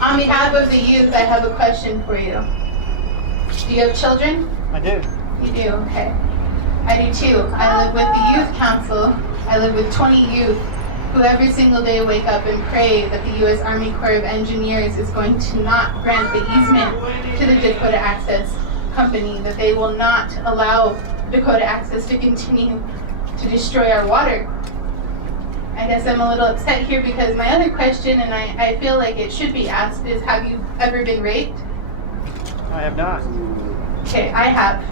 On behalf of the youth, I have a question for you. Do you have children? I do. You do, okay. I do too. I live with the youth council. I live with 20 youth who every single day wake up and pray that the U.S. Army Corps of Engineers is going to not grant the easement to the Dakota Access company, that they will not allow Dakota Access to continue to destroy our water. I guess I'm a little upset here because my other question, and I feel like it should be asked, is have you ever been raped? I have not. Okay, I have.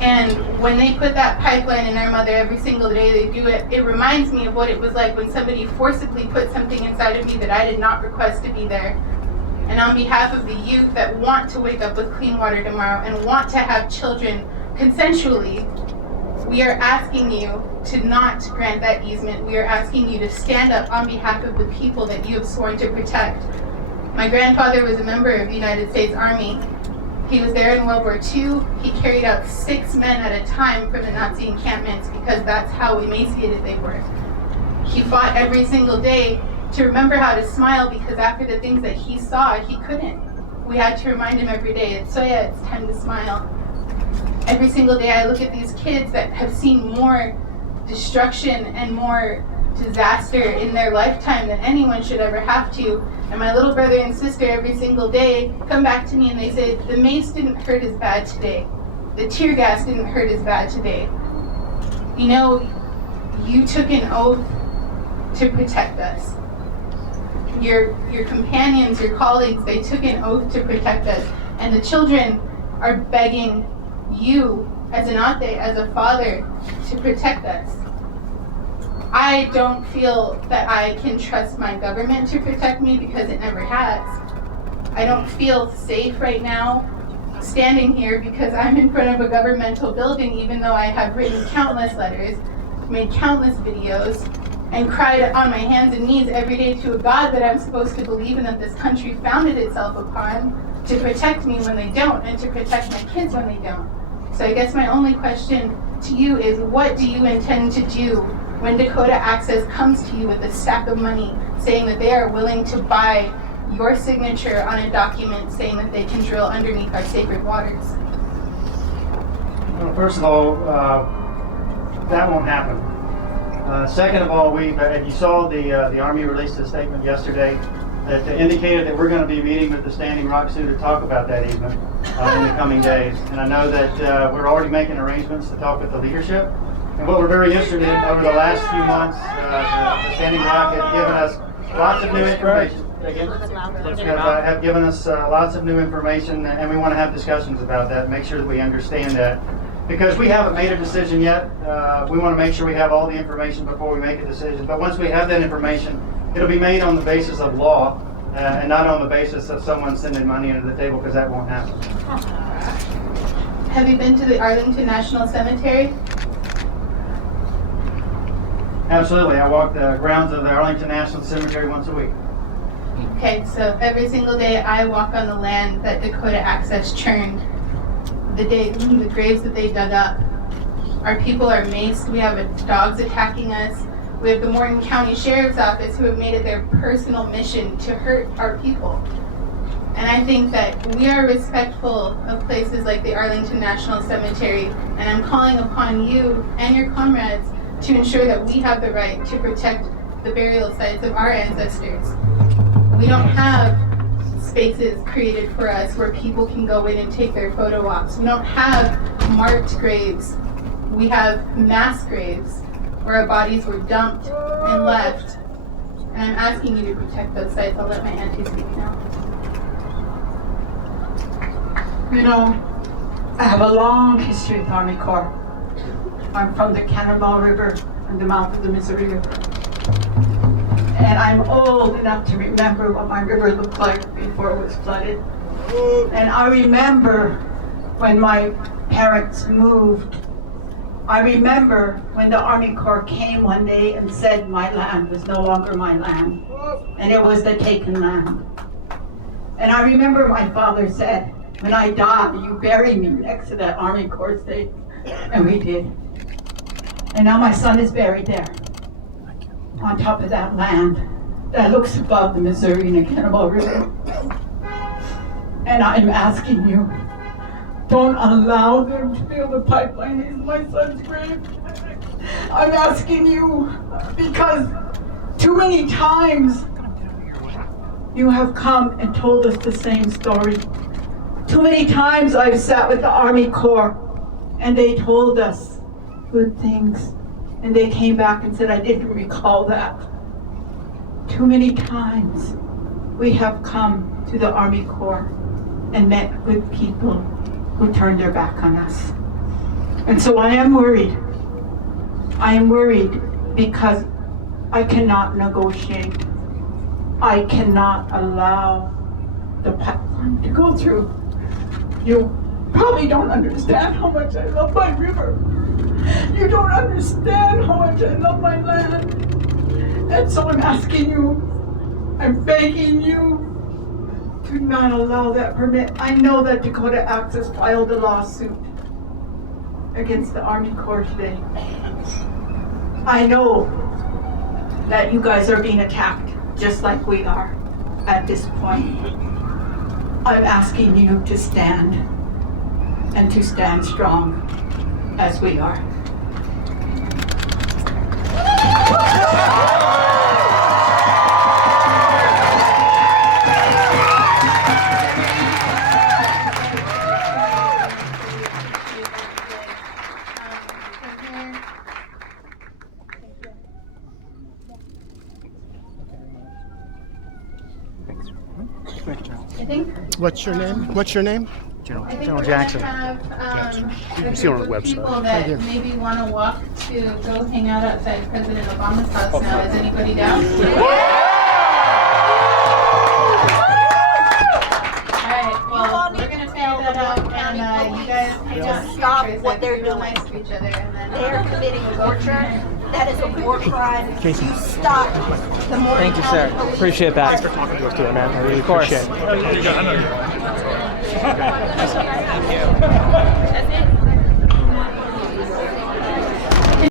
And when they put that pipeline in our mother every single day they do it, it reminds me of what it was like when somebody forcibly put something inside of me that I did not request to be there. And on behalf of the youth that want to wake up with clean water tomorrow and want to have children consensually, we are asking you to not grant that easement. We are asking you to stand up on behalf of the people that you have sworn to protect. My grandfather was a member of the United States Army. He was there in World War II. He carried out 6 men at a time from the Nazi encampments because that's how emaciated they were. He fought every single day to remember how to smile because after the things that he saw, he couldn't. We had to remind him every day, Soya, it's time to smile. Every single day I look at these kids that have seen more destruction and more disaster in their lifetime than anyone should ever have to. And my little brother and sister every single day come back to me and they say, the mace didn't hurt as bad today. The tear gas didn't hurt as bad today. You know, you took an oath to protect us. Your companions, your colleagues, they took an oath to protect us. And the children are begging you as an ate, as a father, to protect us. I don't feel that I can trust my government to protect me because it never has. I don't feel safe right now standing here because I'm in front of a governmental building, even though I have written countless letters, made countless videos, and cried on my hands and knees every day to a God that I'm supposed to believe in, that this country founded itself upon, to protect me when they don't, and to protect my kids when they don't. So I guess my only question to you is, what do you intend to do when Dakota Access comes to you with a stack of money saying that they are willing to buy your signature on a document saying that they can drill underneath our sacred waters? Well, first of all, that won't happen. Second of all, you saw the Army released a statement yesterday that indicated that we're going to be meeting with the Standing Rock Sioux to talk about that easement in the coming days. And I know that we're already making arrangements to talk with the leadership. And what we're very interested in over the last few months, the Standing Rock has given us lots of new information. Have given us lots of new information, and we want to have discussions about that, make sure that we understand that. Because we haven't made a decision yet, we want to make sure we have all the information before we make a decision. But once we have that information, it'll be made on the basis of law and not on the basis of someone sending money under the table, because that won't happen. Have you been to the Arlington National Cemetery? Absolutely. I walk the grounds of the Arlington National Cemetery once a week. Okay, so every single day I walk on the land that Dakota Access churned. The graves that they dug up. Our people are maced. We have dogs attacking us. We have the Morgan County Sheriff's Office who have made it their personal mission to hurt our people. And I think that we are respectful of places like the Arlington National Cemetery, and I'm calling upon you and your comrades to ensure that we have the right to protect the burial sites of our ancestors. We don't have spaces created for us where people can go in and take their photo ops. We don't have marked graves. We have mass graves where our bodies were dumped and left. And I'm asking you to protect those sites. I'll let my auntie speak now. You know, I have a long history with Army Corps. I'm from the Cannonball River and the mouth of the Missouri River. And I'm old enough to remember what my river looked like before it was flooded. And I remember when my parents moved. I remember when the Army Corps came one day and said my land was no longer my land, and it was the taken land. And I remember my father said, when I die, you bury me next to that Army Corps stake. And we did. And now my son is buried there, on top of that land that looks above the Missouri and the Cannibal River. And I'm asking you, don't allow them to build a pipeline in my son's grave. I'm asking you because too many times you have come and told us the same story. Too many times I've sat with the Army Corps and they told us good things and they came back and said, I didn't recall that. Too many times we have come to the Army Corps and met good people who turned their back on us. And so I am worried. I am worried because I cannot negotiate. I cannot allow the pipeline to go through. You probably don't understand how much I love my river. You don't understand how much I love my land. And so I'm asking you, I'm begging you to not allow that permit. I know that Dakota Access filed a lawsuit against the Army Corps today. I know that you guys are being attacked just like we are at this point. I'm asking you to stand and to stand strong as we are. I think. What's your name? What's your name? General Jackson. Have, You can see it on the website. People that maybe want to walk to go hang out outside President Obama's house now. Is anybody down? Alright, well, we're going to figure that out, and you guys hang out. Stop what they're real doing. nice to each other, and then They are committing torture. That is a war crime. You stop the more. Thank you, sir. Appreciate that. Thanks for talking to us today, man. I really Of course. appreciate it. That's it.